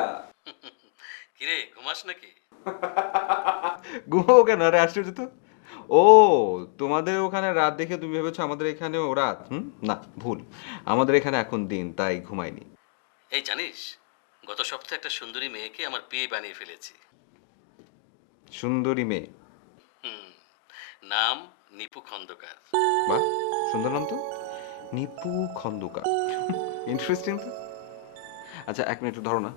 ভাইয়া? কিরে ঘুমাস নাকি? ঘুমাবো কেন? আরে আশ্চর্য তো। ও, তোমাদের ওখানে রাত দেখে তুমি ভেবেছো আমাদের এখানেও রাত? না, ভুল। আমাদের এখানে এখন দিন, তাই ঘুমাইনি। এই জানিস, গত সপ্তাহে একটা সুন্দরী মেয়েকে আমার বিয়ে বানিয়ে ফেলেছি। সুন্দরী মেয়ে? হুম, নাম নিপু খন্দকার। বাহ, সুন্দর নাম তো। নিপু খন্দকার। ইন্টারেস্টিং তো। আচ্ছা, 1 মিনিট একটু ধরো না।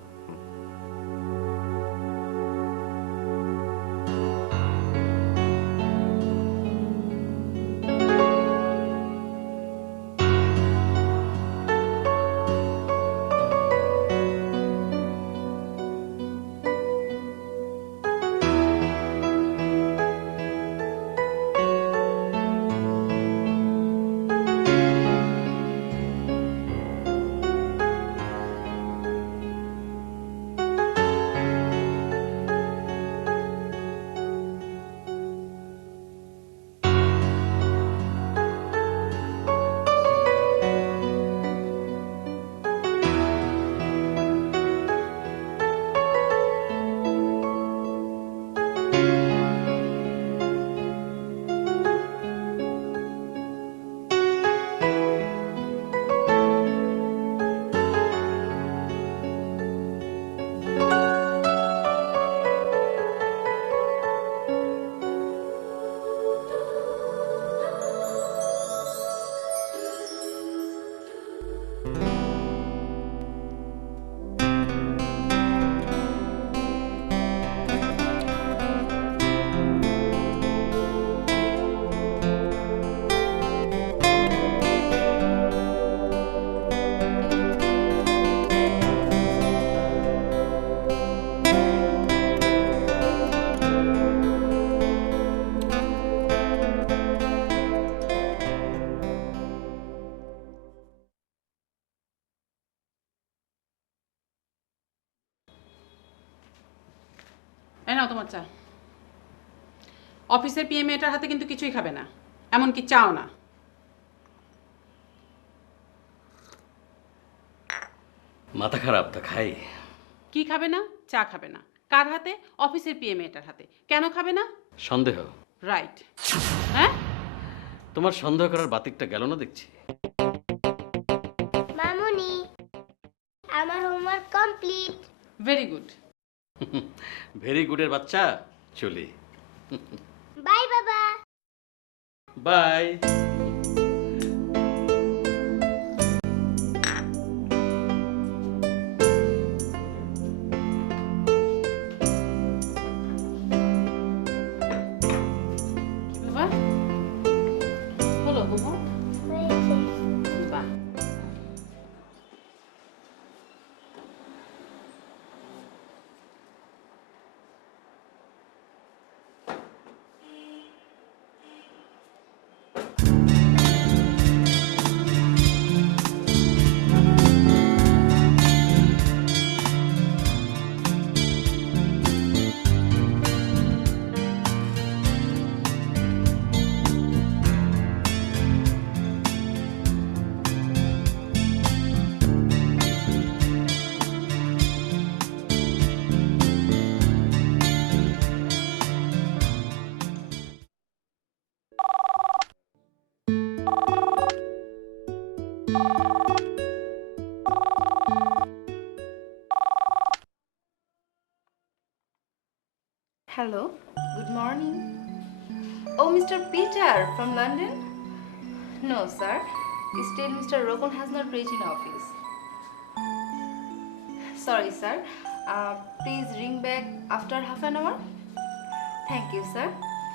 এই নাও তোমার চা। অফিসের পিএম এটার হাতে কিন্তু কিছুই খাবে না, এমনকি চাও না। মাথা খারাপ, তা খাই। কি খাবে না? চা খাবে না। কার হাতে? অফিসের পিএম এটার হাতে। কেন খাবে না? সন্দেহ। রাইট। হ্যাঁ, তোমার সন্দেহ করার বাতিকটা গেল না দেখছি। মামুনি, আমার homework complete. Very good. Very গুডের বাচ্চা, চলি। বাই বাবা। বাই। বাবা হলো বুবু? হয়েছে। বাহ। Hello, good morning. Oh, Mr. Peter from London? No, sir. Still, Mr. Rokon has not reached in office. Sorry, sir. Please ring back after half an hour. Thank you, sir.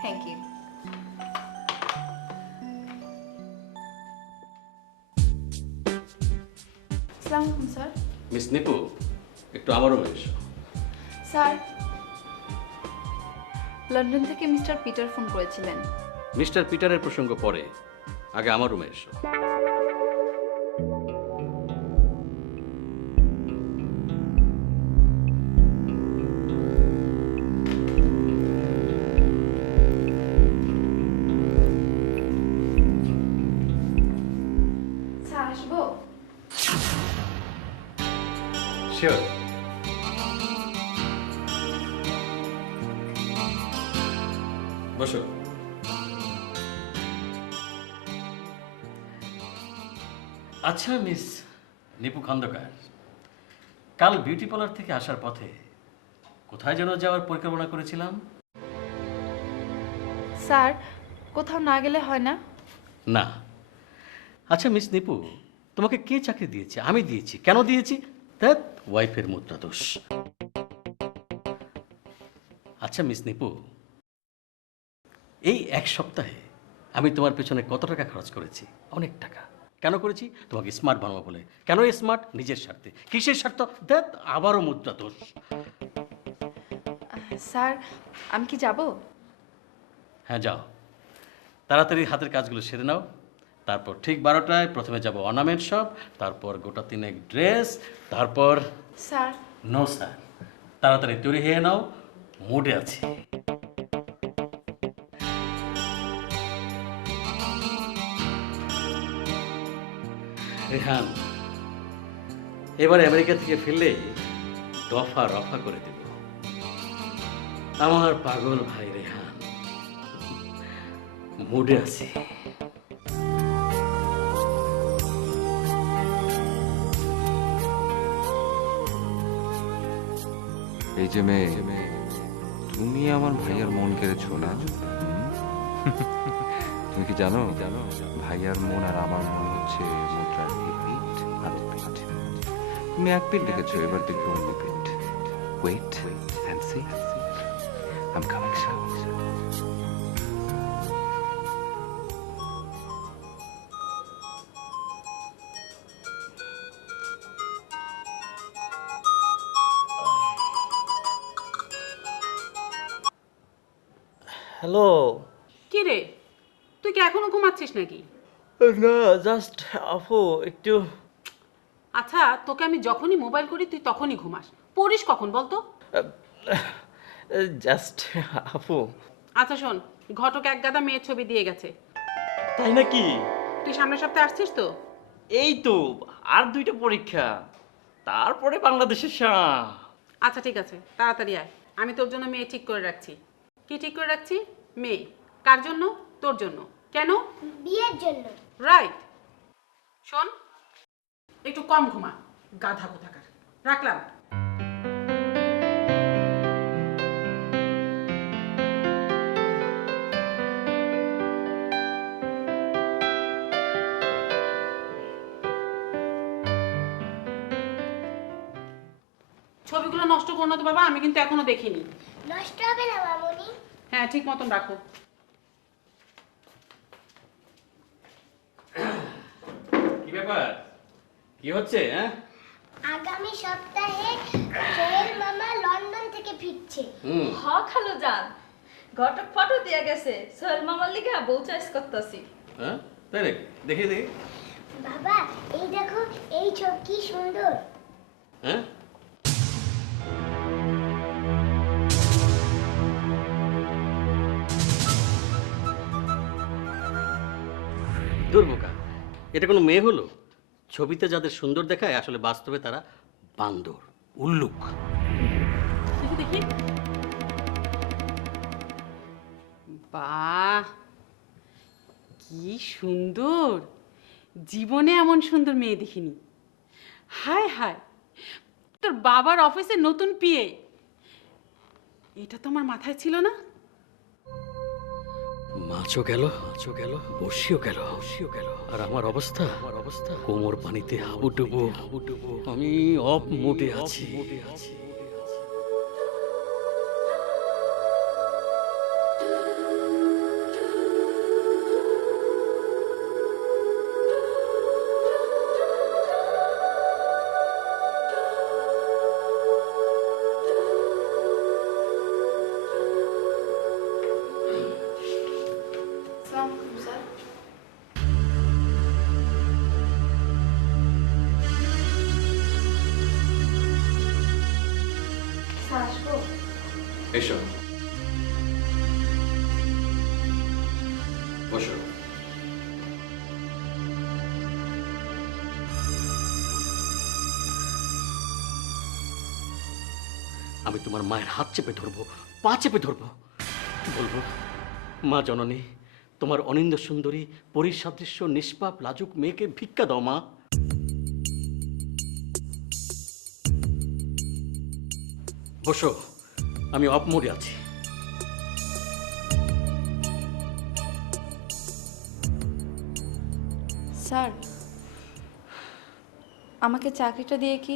Thank you. Assalamu alaikum, sir. Miss Nipu, একটু আমারও এসো। Sir, London থেকে mister Peter phone করেছিলেন। Mister পিটারের প্রসঙ্গ পরে, আগে আমার রুমে এসো। স্যার, আসবো? শিওর। বসো। আচ্ছা মিস নিপু খন্দকার, কাল বিউটি পার্লার থেকে আসার পথে কোথায় যেন যাওয়ার পরিকল্পনা করেছিলাম? স্যার, কোথাও না গেলে হয় না? না। আচ্ছা মিস নিপু, তোমাকে কে চাকরি দিয়েছে? আমি দিয়েছি। কেন দিয়েছি? ধ্যাৎ, ওয়াইফের মুদ্রা দোষ। আচ্ছা মিস নিপু, এই এক সপ্তাহে আমি তোমার পেছনে কত টাকা খরচ করেছি? অনেক টাকা। কেন করেছি? তোমাকে স্মার্ট বানাবো বলে। কেন স্মার্ট? নিজের স্বার্থে। কিসের স্বার্থ? ধ্যাৎ, আবারও মুদ্রা দোষ। স্যার, আমি কি যাব? হ্যাঁ যাও, তাড়াতাড়ি হাতের কাজগুলো সেরে নাও। তারপর ঠিক 12টায় প্রথমে যাব অর্নামেন্ট শপ, তারপর গোটা 3 ড্রেস, তারপর স্যার, নো স্যার। তাড়াতাড়ি তৈরি হয়ে নাও, মুডে আছি। রেহান, এবার আমেরিকা থেকে ফিরলে দফা রফা করে দেব। আমার পাগল ভাই রেহান, মুডে আছি। এই যে মেয়ে, তুমি আমার ভাইয়ার মন কেড়েছো না? তুমি কি জানো ভাইয়ার মন আর আমার মন হচ্ছে মুদ্রার রিপিট আর রিপিট। তুমি এক পিট দেখেছো, এবার দেখবে অন্য পিট। Wait and see, I am coming soon. Hello. কি রে, তুই কি এখনো ঘুমাচ্ছিস নাকি? না, জাস্ট আপু একটু আচ্ছা, তোকে আমি যখনই মোবাইল করি তুই তখনই ঘুমাস। পড়িস কখন বলতো? জাস্ট আপু। আচ্ছা শোন, ঘটক এক গাদা মেয়ের ছবি দিয়ে গেছে। তাই নাকি? তুই সামনের সপ্তাহে আসছিস তো? এই তো আর 2টা পরীক্ষা, তারপরে বাংলাদেশের আচ্ছা ঠিক আছে, তাড়াতাড়ি আয়। আমি তোর জন্য মেয়ে ঠিক করে রাখছি। কি ঠিক করে রাখছি? মেয়ে। কার জন্য? তোর জন্য। কেন? বিয়ের জন্য। রাইট। শোন, একটু কম ঘুমা, গাধা কোথাকার। রাখলাম। ছবিগুলো নষ্ট করো না তো বাবা, আমি কিন্তু এখনো দেখিনি। নষ্ট হবে না মামুনি। হ্যাঁ, ঠিক মতন রাখো। কি ব্যাপার? কি হচ্ছে? হ্যাঁ, আগামী সপ্তাহে সোহেল মামা লন্ডন থেকে ফিরছে। হ খালু যান, ঘটক ফটো দিয়ে গেছে, সোহেল মামার লিগে বউ চয়েস করতেছি। হ্যাঁ, তাই নাকি? দেখি দেখি। বাবা, এই দেখো, এই ছবি কি সুন্দর। হ্যাঁ, দুর্বোকা, এটা কোনো মেয়ে হলো? ছবিতে যাদের সুন্দর দেখায় আসলে বাস্তবে তারা বান্দর, উল্লুক। দেখি দেখি। বাহ, কি সুন্দর! জীবনে এমন সুন্দর মেয়ে দেখিনি। হায় হায়, তোর বাবার অফিসে নতুন পিএ। এটা তো আমার মাথায় ছিল না। মাছও গেল, বসিও গেল, আর আমার অবস্থা কোমর পানিতে হাবুডুবু। আমি অফ মুডে আছি। স্যার, আসবো? এসো, বসো। আমি তোমার মায়ের হাত চেপে ধরবো, পা চেপে ধরবো, বলবো মা জননী, তোমার অনিন্দ সুন্দরী পরিসাদৃশ্য নিষ্পাপ লাজুক মেয়েকে ভিক্ষা দাও মা। বসো, আমি অফ মোডে আছি। স্যার, আমাকে চাকরিটা দিয়ে কি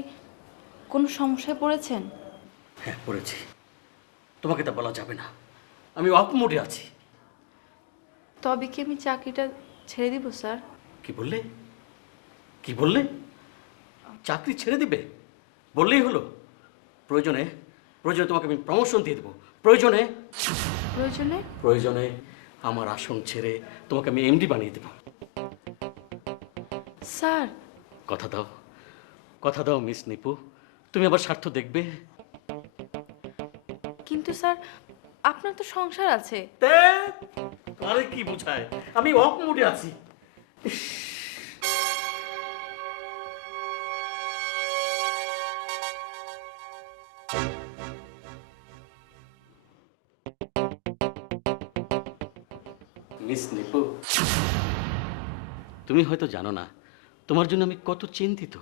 কোনো সমস্যায় পড়েছেন? হ্যাঁ, পড়েছি। তোমাকে তা বলা যাবে না, আমি অফ মোডে আছি। তবে কি আমি চাকরিটা ছেড়ে দিব স্যার? কি বললে? কি বললে? চাকরি ছেড়ে দিবে? বললেই হলো? প্রয়োজনে প্রয়োজনে তোমাকে আমি প্রমোশন দিয়ে দেবো। প্রয়োজনে প্রয়োজনে? প্রয়োজনে আমার আসন ছেড়ে তোমাকে আমি এমডি বানিয়ে দেবো। স্যার, কথা দাও, কথা দাও মিস নিপু, তুমি আবার স্বার্থ দেখবে। কিন্তু স্যার, আপনার তো সংসার আছে। আরে কি বোঝায়, আমি অফ মুডে আছি। মিস নিপু, তুমি হয়তো জানো না তোমার জন্য আমি কত চিন্তিত,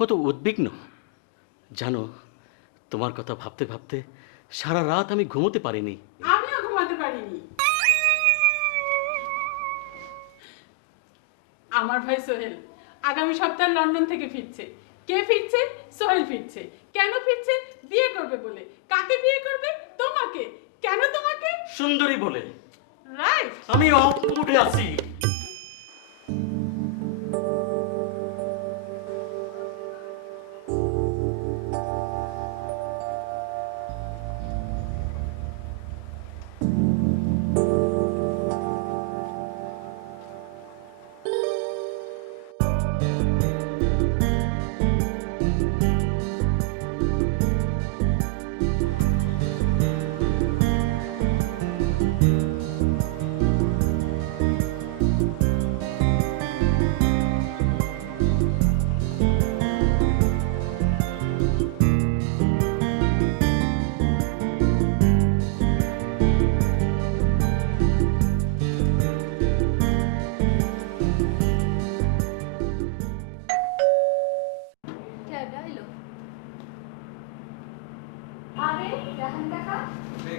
কত উদ্বিগ্ন। জানো, তোমার কথা ভাবতে ভাবতে সারা রাত আমি ঘুমোতে পারিনি। আমিও ঘুমাতে পারিনি। আমার ভাই সোহেল আগামী সপ্তাহে লন্ডন থেকে ফিরছে। কে ফিরছে? সোহেল ফিরছে। কেন ফিরছে? বিয়ে করবে বলে। কাকে বিয়ে করবে? তোমাকে। কেন তোমাকে? সুন্দরী বলে। রাইট। আমি অফ মুডে আছি।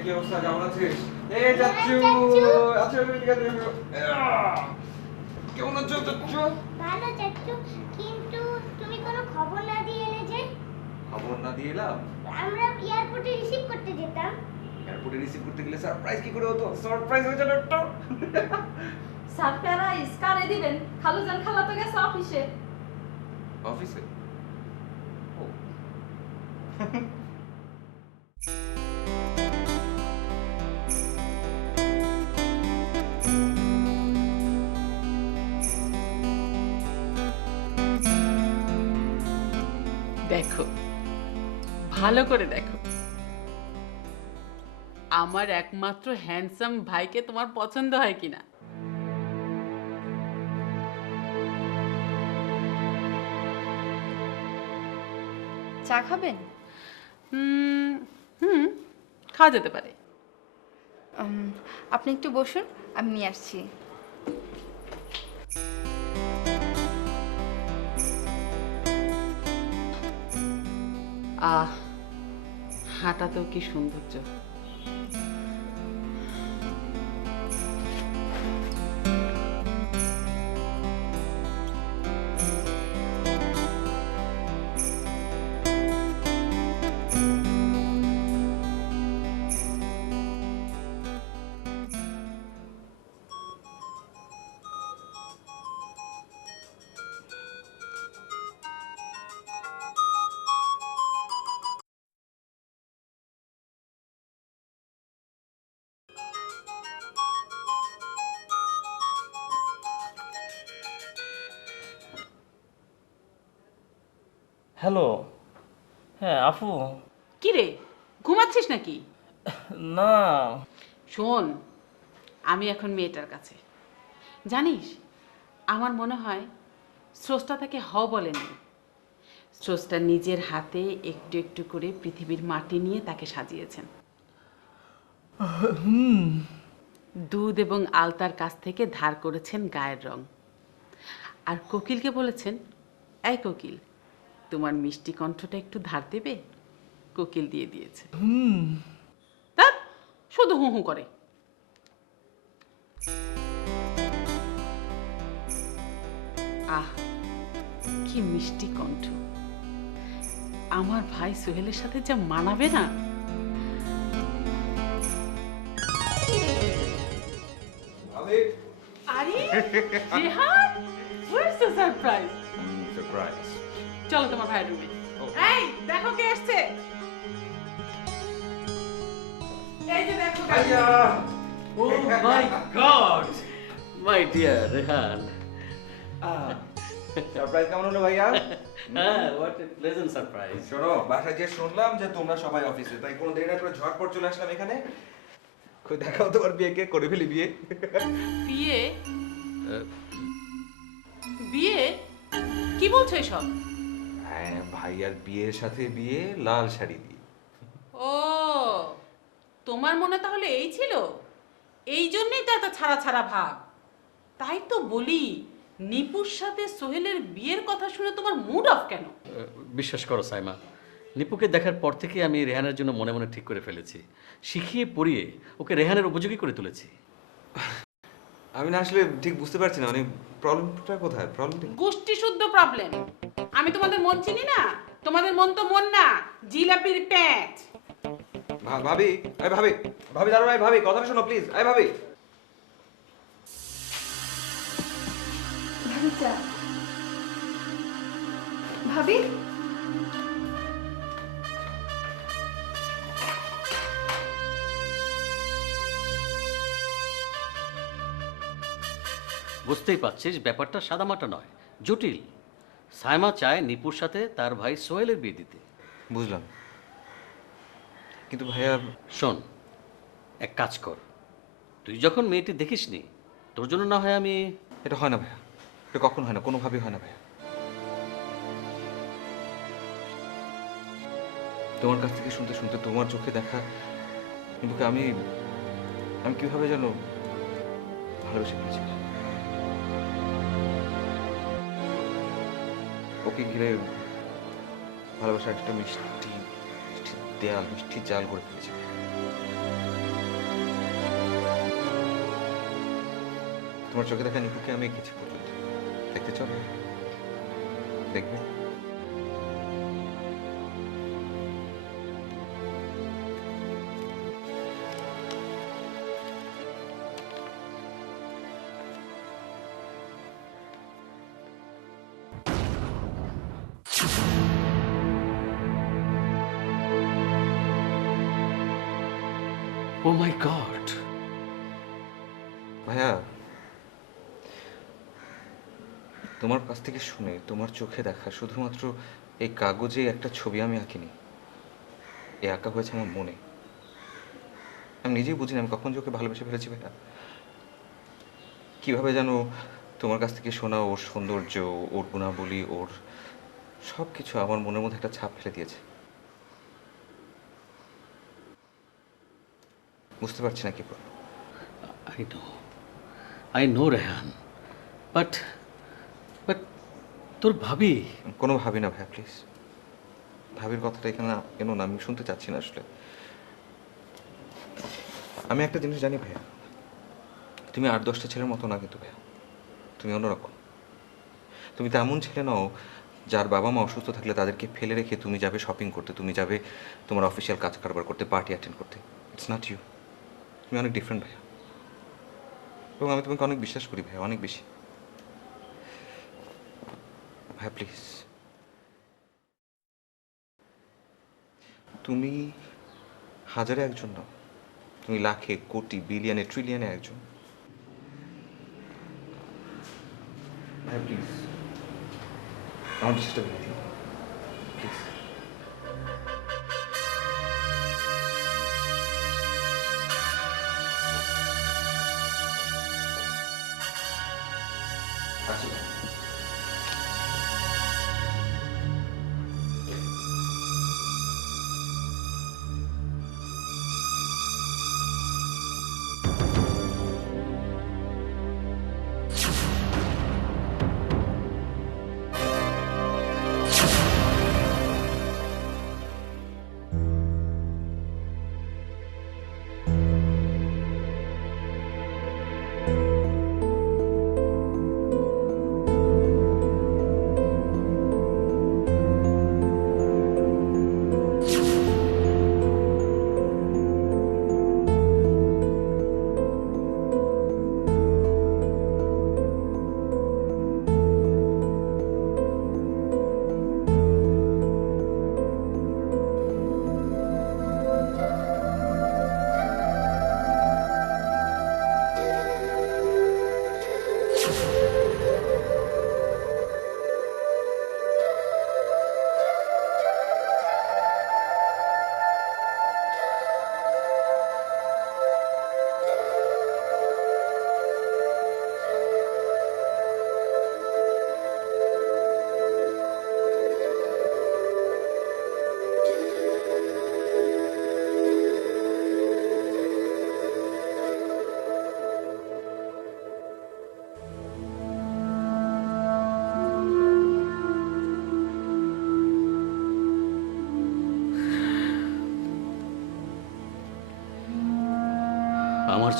কি অবস্থা, কেমন আছিস? এই যাচ্ছু, আচ্ছা ঠিক আছে। কেমন আছো যাচ্ছু? ভালো চাচ্চু, কিন্তু তুমি কোনো খবর না দিয়ে এলে যে? খবর না দিয়ে এলাম? আমরা এয়ারপোর্টে রিসিভ করতে যেতাম। এয়ারপোর্টে রিসিভ করতে গেলে সারপ্রাইজ কি করে হতো? সারপ্রাইজ হয়ে যাবে একটা। সারপ্রাইজ কারে দিবেন? খালুজান খালা তো গেছে অফিসে। অফিসে? ও। দেখো, ভালো করে দেখো, আমার একমাত্র হ্যান্ডসাম ভাইকে তোমার পছন্দ হয় কিনা। চা খাবেন? হুম হুম, খাওয়া যেতে পারে। আপনি একটু বসুন, আমি নিয়ে আসছি। আহ, হাঁটাতেও কি সৌন্দর্য। হ্যালো। হ্যাঁ আফু। কি রে, ঘুমাচ্ছিস নাকি? না। শোন, আমি এখন মেয়েটার কাছে। জানিস, আমার মনে হয় স্রষ্টা তাকে বলেনি। স্রষ্টা নিজের হাতে একটু একটু করে পৃথিবীর মাটি নিয়ে তাকে সাজিয়েছেন। দুধ এবং আলতার কাছ থেকে ধার করেছেন গায়ের রং। আর কোকিলকে বলেছেন, এই কোকিল, তোমার মিষ্টি কণ্ঠটা একটু ধার দেবে? কোকিল দিয়ে দিয়েছে। তা শুধু হু হু করে। আহ, কি মিষ্টি কণ্ঠ! আমার ভাই সোহেলের সাথে যা মানাবে না। আরে Rehan, what's the surprise? Surprise. চলো তোমার ভাইয়ের রুমে। এই দেখো কে আসছে। এই যে দেখো। Oh my god, my dear Rehan. Surprise কেমন হলো ভাইয়া? হ্যাঁ, হোয়াট এ প্লেজেন্ট সারপ্রাইজ। শোনো, বাসায় যে শুনলাম যে তোমরা সবাই অফিসে, তাই কোনো দেরি না করে ঝটপট চলে আসলাম এখানে। কই দেখাও তোমার বিয়েকে, করে ফেলি বিয়ে। বিয়ে? বিয়ে? কি বলছো এসব? হ্যাঁ, ভাইয়ার বিয়ের সাথে বিয়ে, লাল শাড়ি দিয়ে। ও, তোমার মনে তাহলে এই ছিল? এই জন্যই তো এত ছাড়া ছাড়া ভাব। তাই তো বলি, নিপুর সাথে সোহেলের বিয়ের কথা শুনে তোমার মুড অফ কেন? বিশ্বাস করো সাইমা, নিপুকে দেখার পর থেকে আমি রেহানের জন্য মনে মনে ঠিক করে ফেলেছি, শিখিয়ে পড়িয়ে ওকে রেহানের উপযোগী করে তুলেছি। আমি না আসলে ঠিক বুঝতে পারছি না, মানে প্রবলেমটা কোথায়? প্রবলেমটা গোষ্ঠী শুদ্ধ প্রবলেম। আমি তোমাদের মন চিনি না? তোমাদের মন তো মন না, জিলাপির প্যাঁচ। ভাবি, আই ভাবি, ভাবি দাঁড়াও, আই ভাবি, কথাটা শোনো প্লিজ, আই ভাবি। ভাবি চা। ভাবি, বুঝতেই পারছিস ব্যাপারটা সাদামাটা নয়, জটিল। সাইমা চায় নিপুর সাথে তার ভাই সোহেলের বিয়ে দিতে। বুঝলাম, কিন্তু ভাইয়া শোন, এক কাজ কর, তুই যখন মেয়েটি দেখিসনি, তোর জন্য না হয় আমি। এটা হয় না ভাইয়া, এটা কখন হয় না, কোনোভাবেই হয় না ভাইয়া। তোমার কাছ থেকে শুনতে শুনতে, তোমার চোখে দেখা কিন্তু আমি কিভাবে যেন ভালোবেসে ফেলেছি। ওকে ঘিরে ভালোবাসার একটা মিষ্টি মিষ্টি দেয়াল, মিষ্টি জাল করে ফেলেছি। তোমার চোখে দেখা নিপুকে আমি এঁকেছি পর্যন্ত। দেখতে চাও? দেখবে? ও মাই গড! ভাইয়া, তোমার কাছ থেকে শুনে, তোমার চোখে দেখা শুধুমাত্র এই কাগজে একটা ছবি আমি আঁকিনি, এই আঁকা হয়েছে আমার মনে। আমি নিজেই বুঝিনি আমি কখন যে ওকে ভালোবেসে ফেলেছি ভাইয়া। কিভাবে যেন তোমার কাছ থেকে শোনা ওর সৌন্দর্য, ওর গুণাবলী, ওর সব কিছু আমার মনের মধ্যে একটা ছাপ ফেলে দিয়েছে। বুঝতে পারছি না কি করবো। আই নো রেহান, বাট তোর ভাবি। কোনো ভাবি না ভাইয়া, প্লিজ। ভাবির কথাটা এখানে এনো না, আমি শুনতে চাচ্ছি না আসলে। আমি একটা জিনিস জানি ভাইয়া, তুমি 8-10টা ছেলের মতো না কিন্তু ভাইয়া, তুমি অন্যরকম। তুমি তো এমন ছেলে নাও যার বাবা মা অসুস্থ থাকলে তাদেরকে ফেলে রেখে তুমি যাবে শপিং করতে, তুমি যাবে তোমার অফিসিয়াল কাজ কারবার করতে, পার্টি অ্যাটেন্ড করতে। It's not you. তুমি অনেক ডিফারেন্ট ভাইয়া, এবং আমি তোমাকে অনেক বিশ্বাস করি ভাইয়া, অনেক বেশি। ভাইয়া প্লিজ, তুমি হাজারে একজন নাও, তুমি লাখে, কোটি, বিলিয়নে, ট্রিলিয়নে একজন। ভাইয়া প্লিজ, আমার চেষ্টা করে দিন প্লিজ। আচ্ছা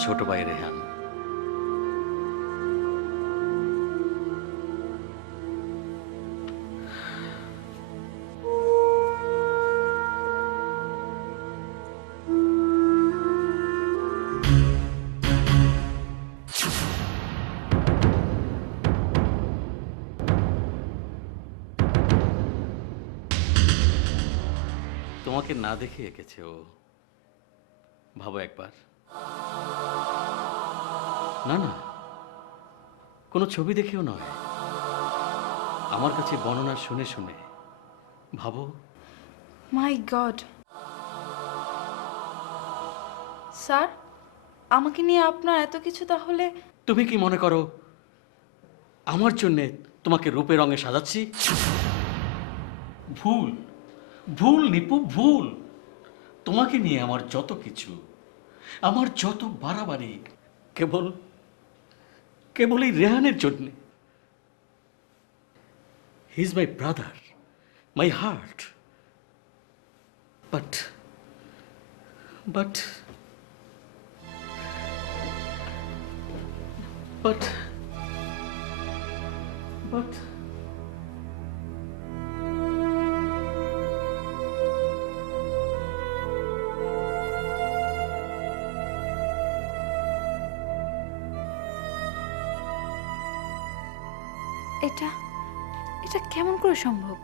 ছোট ভাই রেহান। তোমাকে না দেখে এঁকেছে ও। ভাবো একবার। না না, কোনো ছবি দেখেও নয়, আমার কাছে বর্ণনা শুনে শুনে। ভাবো। মাই গড স্যার, আমাকে নিয়ে আপনার এত কিছু তাহলে? তুমি কি মনে করো আমার জন্যে তোমাকে রূপে রঙে সাজাচ্ছি? ভুল, ভুল নিপু, ভুল। তোমাকে নিয়ে আমার যত কিছু, আমার যত বাড়াবাড়ি, কেবল কেবল এই রেহানের জন্যে। He is my brother, my heart. But but but but এটা এটা কেমন করে সম্ভব?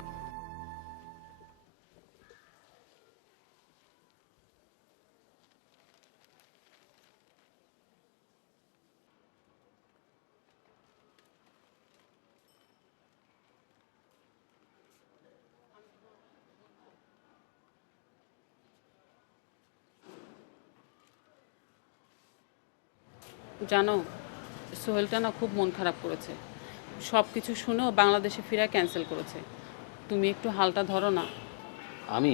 জানো, সোহেলটা না খুব মন খারাপ করেছে। সব কিছু শুনেও বাংলাদেশে ফেরা ক্যান্সেল করেছে। তুমি একটু হালটা ধরো না। আমি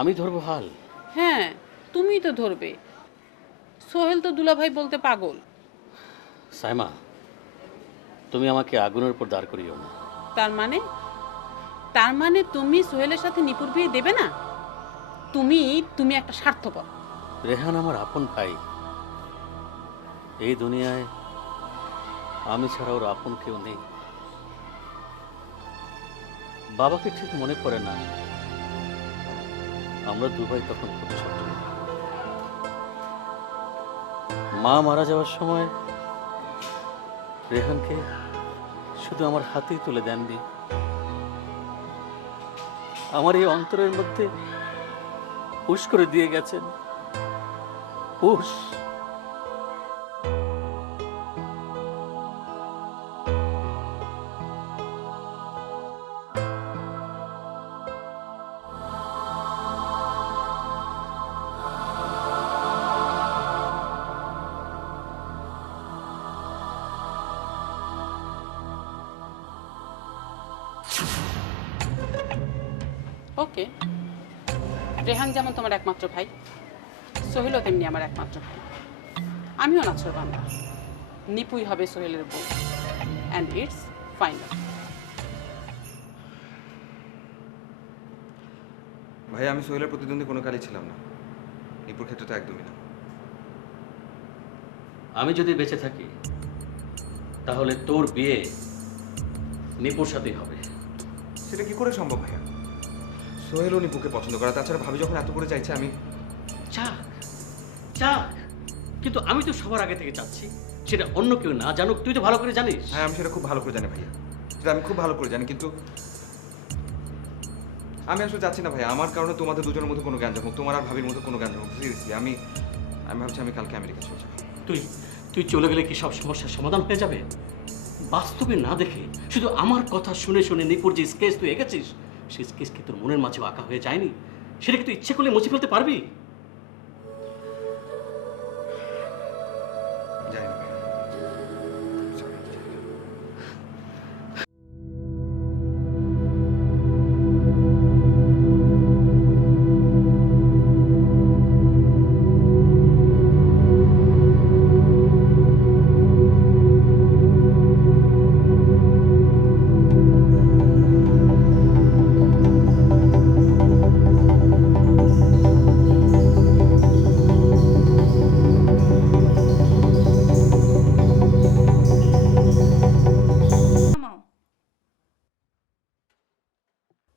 আমি ধরবো হাল? হ্যাঁ, তুমিই তো ধরবে। সোহেল তো দুলাভাই বলতে পাগল। সাইমা, তুমি আমাকে আগুনের উপর দাঁড় করিও না। তার মানে? তার মানে তুমি সোহেলের সাথে নিপুর বিয়ে দেবে না? তুমি একটা স্বার্থপর। রেহান আমার আপন ভাই। এই দুনিয়ায় আমি ছাড়া ওর আপন কেউ নেই। বাবাকে ঠিক মনে পড়ে না, আমরা দুভাই তখন খুব ছোট। মা মারা যাওয়ার সময় রেহানকে শুধু আমার হাতেই তুলে দেননি, আমার এই অন্তরের মধ্যে পুশ করে দিয়ে গেছেন। পুশ। ওকে, রেহান যেমন তোমার একমাত্র ভাই, সোহেলও তেমনি আমার একমাত্র ভাই। আমিও নাছর বান্দা। নিপুই হবে সোহেলের বউ, অ্যান্ড ইটস ফাইনাল। ভাই, আমি সোহেলের প্রতিদ্বন্দ্বী কোনো কালই ছিলাম না, নিপুর ক্ষেত্রে তো একদমই না। আমি যদি বেঁচে থাকি তাহলে তোর বিয়ে নিপুর সাথেই হবে। সেটা কি করে সম্ভব ভাইয়া? সোহেলও নিপুকে পছন্দ করে, তাছাড়া ভাবি যখন এত করে চাইছে, আমি চাক চাক, কিন্তু আমি তো সবার আগে থেকে চাচ্ছি সেটা অন্য কেউ না জানুক। তুই তো ভালো করে জানিস। হ্যাঁ, আমি সেটা খুব ভালো করে জানি ভাইয়া, সেটা আমি খুব ভালো করে জানি, কিন্তু আমি আসলে চাচ্ছি না ভাইয়া আমার কারণে তোমাদের দুজনের মধ্যে কোনো জ্ঞান হোক, তোমার আর ভাবির মধ্যে কোনো জ্ঞান হোক। সিরিয়াসলি আমি ভাবছি আমি কালকে আমেরিকা চলে যাবো। তুই তুই চলে গেলে কি সব সমস্যার সমাধান হয়ে যাবে? বাস্তবে না দেখে শুধু আমার কথা শুনে শুনে নিপুর যে স্কেচ তুই এঁকেছিস, সেই স্কেচ কি তোর মনের মাঝেও আঁকা হয়ে যায়নি? সেটা কি তুই ইচ্ছে করলে মুছে ফেলতে পারবি? জানি না।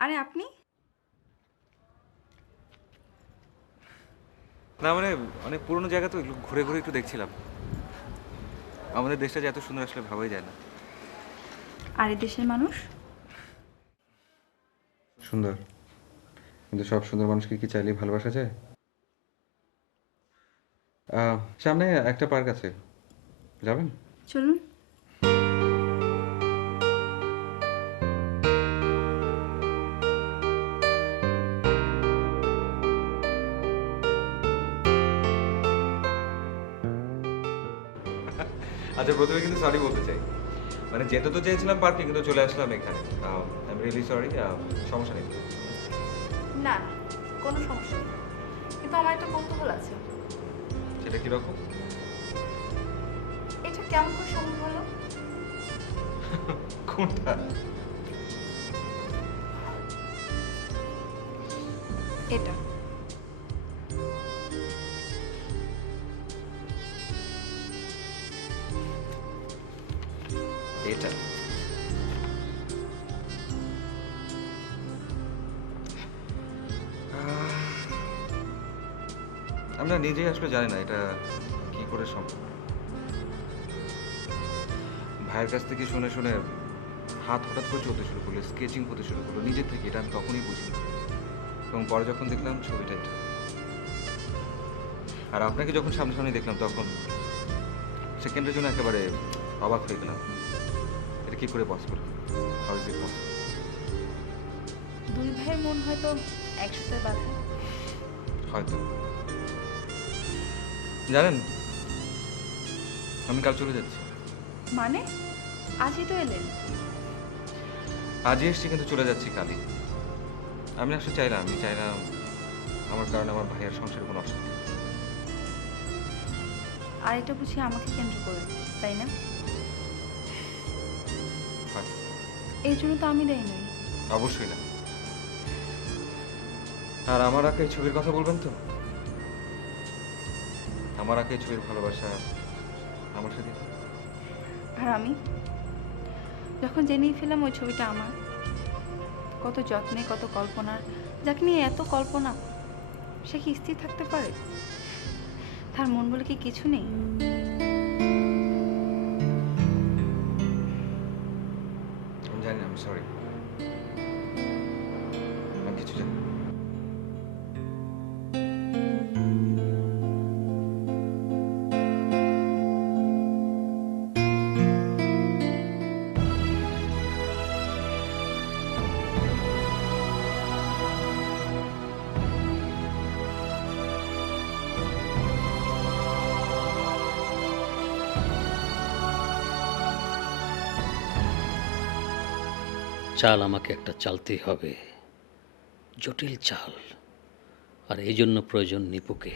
আরে আপনি? না মানে অনেক পুরনো জায়গা তো একটু ঘুরে ঘুরে একটু দেখছিলাম। আমাদের দেশটা যে এত সুন্দর আসলে ভাবাই যায় না। আর এই দেশের মানুষ? সুন্দর, কিন্তু সব সুন্দর মানুষকে কি চাইলেই ভালোবাসা যায়? সামনে একটা পার্ক আছে, যাবেন? চলুন। আচ্ছা, প্রথমে কিন্তু সরি বলতে চাই। মানে যেতে তো চেয়েছিলাম পার্কে, কিন্তু চলে আসলাম এখানে। I am really sorry. সমস্যা নেই। না, কোনো সমস্যা নেই। কিন্তু আমার একটা কৌতূহল আছে। সেটা কিরকম? এটা কেমন করে সম্ভব হলো? কোনটা? এটা। এটা আমরা নিজেই আসলে জানি না এটা কি করে সম্ভব। ভাইয়ের কাছ থেকে শুনে শুনে হাত হঠাৎ করে চলতে শুরু করলো, স্কেচিং হতে শুরু করলো নিজের থেকে। এটা আমি তখনই বুঝিনি, এবং পরে যখন দেখলাম ছবিটা এটা, আর আপনাকে যখন সামনাসামনি দেখলাম তখন সেকেন্ডের জন্য একেবারে অবাক হয়ে গেলাম। এটা কি করে possible? How is it possible? দুই ভাইয়ের মন হয়তো একসাথে বাঁধা। হয়তো। জানেন, আমি কাল চলে যাচ্ছি। মানে আজই তো এলেন? আজই এসছি, কিন্তু চলে যাচ্ছি কালই। আমি আসলে চাই না আমার কারণে আমার ভাইয়ের সংসারে কোনো অশান্তি। আর এটা বুঝি আমাকে কেন্দ্র করে, তাই না? হয়। এই জন্য তো আমি দেই নই। অবশ্যই না। আর আমার আঁকা এই ছবির কথা বলবেন তো? আমার আঁকা এই ছবির ভালোবাসা আমার সাথে। আর আমি যখন জেনেই ফেলাম ওই ছবিটা আমার, কত যত্নে, কত কল্পনার, যাকে নিয়ে এত কল্পনা, সে কি স্থির থাকতে পারে? তার মন বলে কি কিছু নেই? আমি জানি, আমি সরি। আমি কিছু জানি না। চাল আমাকে একটা চালতেই হবে, জটিল চাল। আর এই জন্য প্রয়োজন নিপুকে।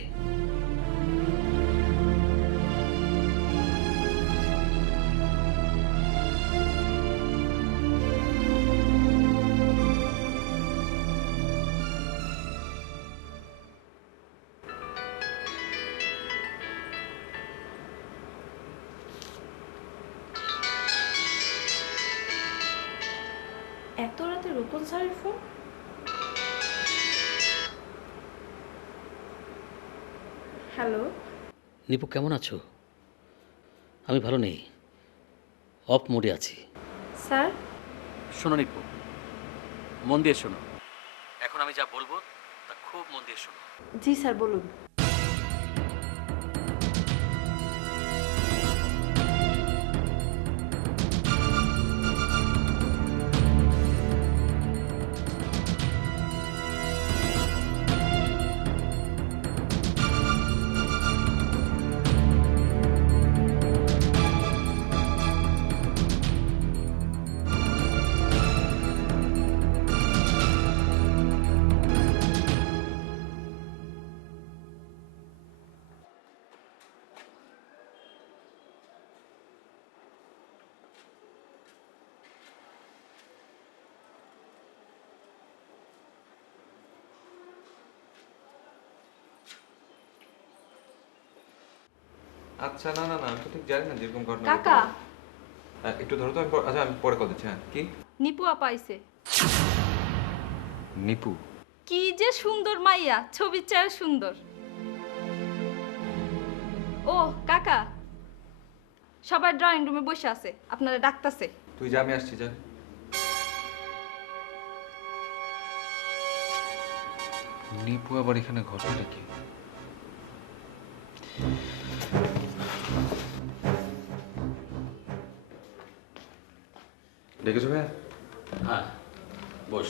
এত রাতে রোপন স্যারের ফোন? হ্যালো। নিপু, কেমন আছো? আমি ভালো নেই, অফ মোডে আছি। স্যার? শোনো নিপু, মন দিয়ে শোনো। এখন আমি যা বলবো তা খুব মন দিয়ে শোনো। জি স্যার, বলুন। আচ্ছা, না না না, আমি তো ঠিক জানি না যেরকম ঘটনা। কাকা। একটু ধরো তো, আমি আচ্ছা আমি পরে কল দিচ্ছি। হ্যাঁ, কি? নিপু আপা আইছে। নিপু। কি যে সুন্দর মাইয়া, ছবির চেয়ে সুন্দর। ও কাকা, সবাই ড্রয়িং রুমে বসে আছে, আপনারা ডাকতাছে। তুই যা, আমি আসছি, যা। নিপু আবার এখানে ঘটনাটা কি? ডেকেছো ভাইয়া? হ্যাঁ, বস।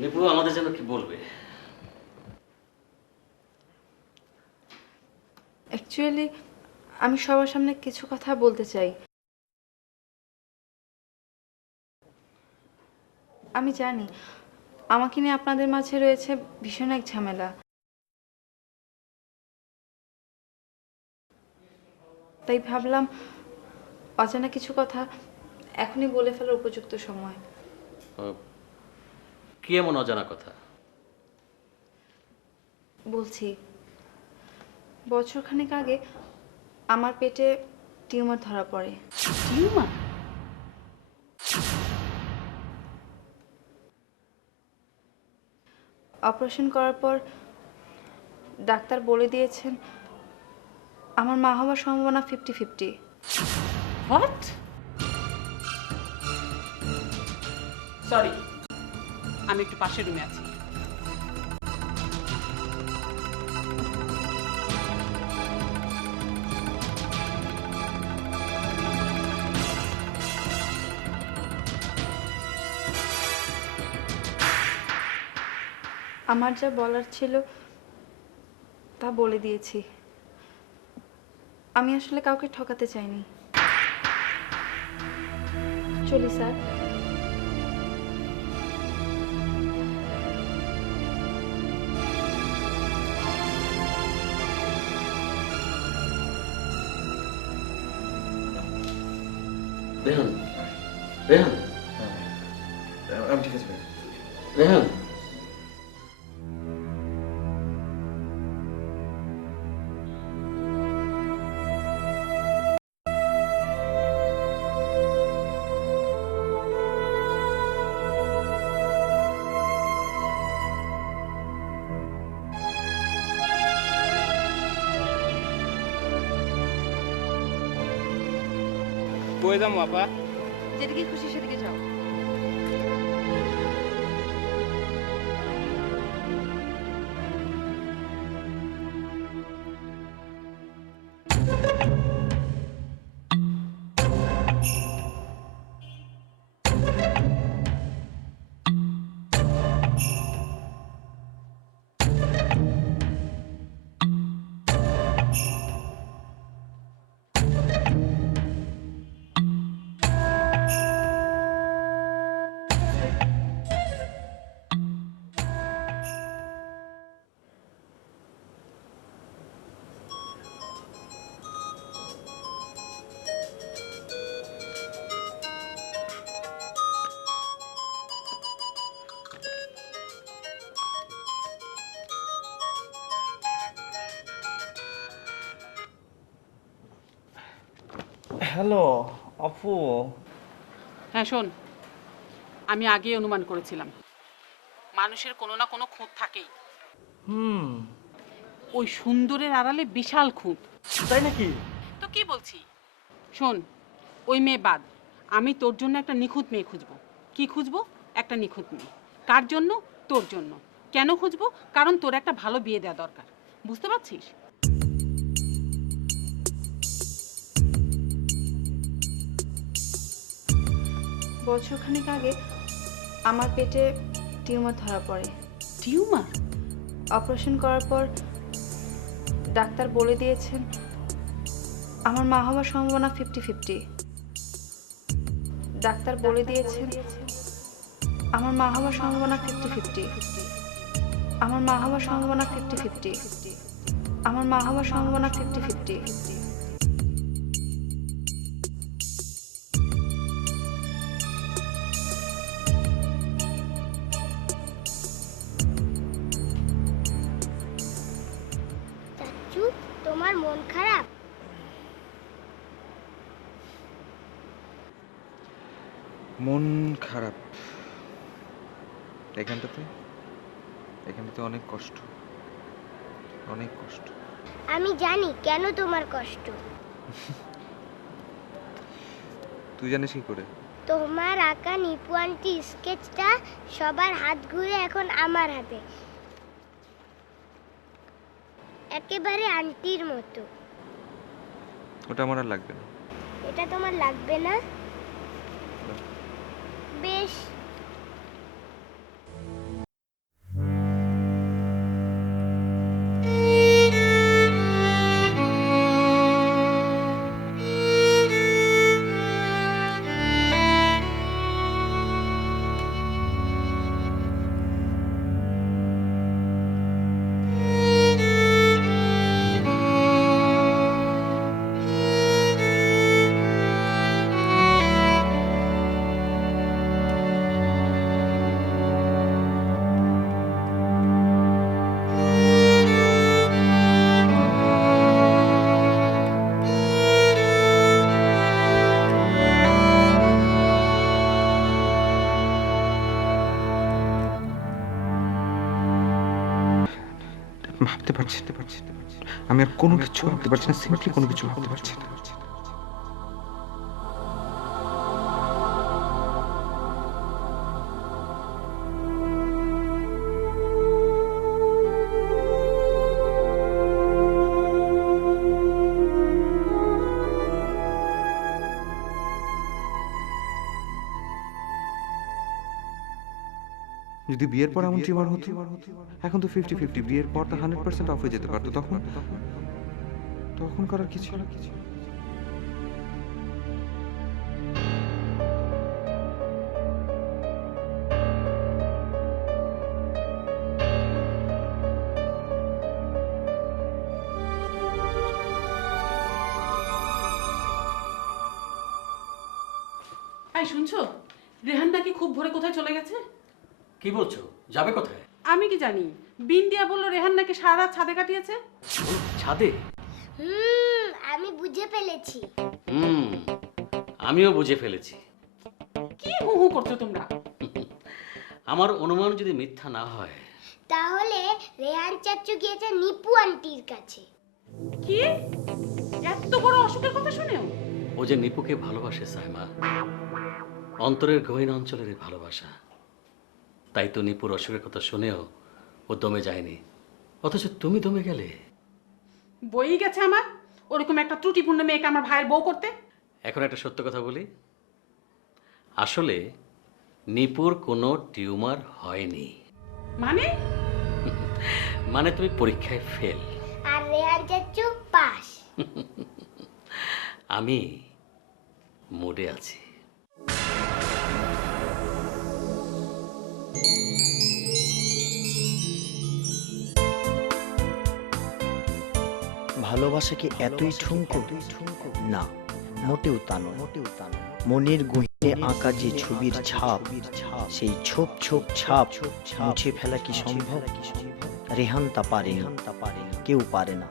নিপু আমাদের যেন কি বলবে? অ্যাকচুয়ালি আমি সবার সামনে কিছু কথা বলতে চাই। আমি জানি আমাকে নিয়ে আপনাদের মাঝে রয়েছে ভীষণ এক ঝামেলা, তাই ভাবলাম অজানা কিছু কথা এখনই বলে ফেলার উপযুক্ত সময়। কি এমন অজানা কথা? বলছি, বছরখানেক আগে আমার পেটে টিউমার ধরা পড়ে। টিউমার? অপারেশন করার পর ডাক্তার বলে দিয়েছেন আমার মা হওয়ার সম্ভাবনা 50-50। হোয়াট? সরি, আমি একটু পাশের রুমে আছি। আমার যা বলার ছিল তা বলে দিয়েছি। আমি আসলে কাউকে ঠকাতে চাইনি। চলি স্যার। রেহান, রেহান, আমি ঠিক আছে ভাইয়া। রেহান। কই যাম আপা? যেদিকে খুশি সেদিকে যাও। হ্যালো আপু। হ্যাঁ শোন, আমি আগেই অনুমান করেছিলাম মানুষের কোনো না কোনো খুঁত থাকেই। ওই সুন্দরের আড়ালে বিশাল খুঁত। তাই নাকি? তো কি বলছি, শোন, ওই মেয়ে বাদ, আমি তোর জন্য একটা নিখুঁত মেয়ে খুঁজবো। কি খুঁজবো? একটা নিখুঁত মেয়ে। কার জন্য? তোর জন্য। কেন খুঁজবো? কারণ তোর একটা ভালো বিয়ে দেওয়া দরকার, বুঝতে পারছিস? বছরখানেক আগে আমার পেটে টিউমার ধরা পড়ে। টিউমার? অপারেশন করার পর ডাক্তার বলে দিয়েছেন আমার মা হওয়ার সম্ভাবনা 50-50। ডাক্তার বলে দিয়েছেন আমার মা হওয়ার সম্ভাবনা 50-50। আমার মা হওয়ার সম্ভাবনা 50-50। আমার মা হওয়ার সম্ভাবনা 50-50। চাচু, তোমার মন খারাপ? মন খারাপ। এখানটাতে অনেক কষ্ট, অনেক কষ্ট। আমি জানি কেন তোমার কষ্ট। তুই জানিস কি করে? তোমার আঁকা নিপু আন্টি স্কেচটা সবার হাত ঘুরে এখন আমার হাতে, একেবারে আন্টির মতো। ওটা আমার আর লাগবে না। এটা তোমার লাগবে না? বেশ। ভাবতে পারছি না, আমি আর কোনো কিছু ভাবতে পারছি না, সিম্পলি কোনো কিছু ভাবতে পারছি না। যদি বিয়ের পর এমন টিউমার হতো, এখন তো 50-50, বিয়ের পর তো 100% অফ হয়ে যেতে পারতো। তখন করার কিছু। এই শুনছো, রেহান নাকি খুব ভোরে কোথায় চলে গেছে? কি বলছো? যাবে কোথায়? আমি কি জানি, বিন্দিয়া বললো রেহান নাকি সারা রাত ছাদে কাটিয়েছে। ছাদে? আমি বুঝে ফেলেছি। আমিও বুঝে ফেলেছি। কি হু হু করছো তোমরা? আমার অনুমান যদি মিথ্যা না হয়, তাহলে রেহান চাচু গিয়েছে নিপু আন্টির কাছে। কি এত বড় অসুখের কথা শুনেও? ও যে নিপুকে ভালোবাসে সাইমা, অন্তরের গহীন অঞ্চলের এই ভালোবাসা। তাই তো নিপুর অসুখের কথা শুনেও ও দমে যায়নি, অথচ তুমি দমে গেলে। বই গেছে আমার ওরকম একটা ত্রুটিপূর্ণ মেয়েকে আমার ভাইয়ের বউ করতে। এখন একটা সত্য কথা বলি, আসলে নিপুর কোনো টিউমার হয়নি। মানে তুমি পরীক্ষায় ফেল, আর রেহান চাচু পাস। আমি মুডে আছি। ভালোবাসা কি এতই ঠুনকো? না, মোটেও তা নয়। মনের গহীনে আঁকা যে ছবির ছাপ, সেই ছোপ ছোপ ছাপ মুছে ফেলা কি সম্ভব? রেহান তা পারেনি, কেউ পারে না,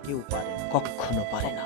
কখনো পারে না।